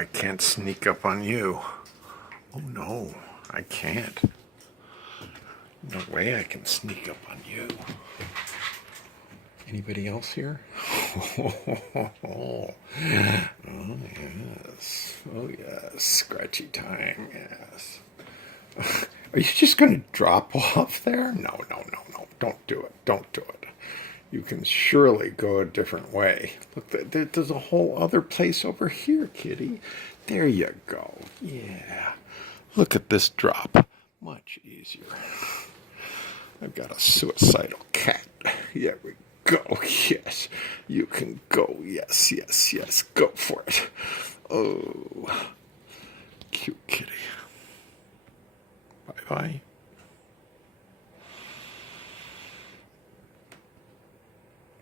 I can't sneak up on you. Oh no, I can't. No way I can sneak up on you. Anybody else here? Oh yes. Oh yes. Scratchy time, yes. Are you just going to drop off there? No. Don't do it. Don't do it. You can surely go a different way. Look, there's a whole other place over here, kitty. There you go. Yeah. Look at this drop. Much easier. I've got a suicidal cat. Here we go. Yes. You can go. Yes. Go for it. Oh. Cute kitty. Bye-bye.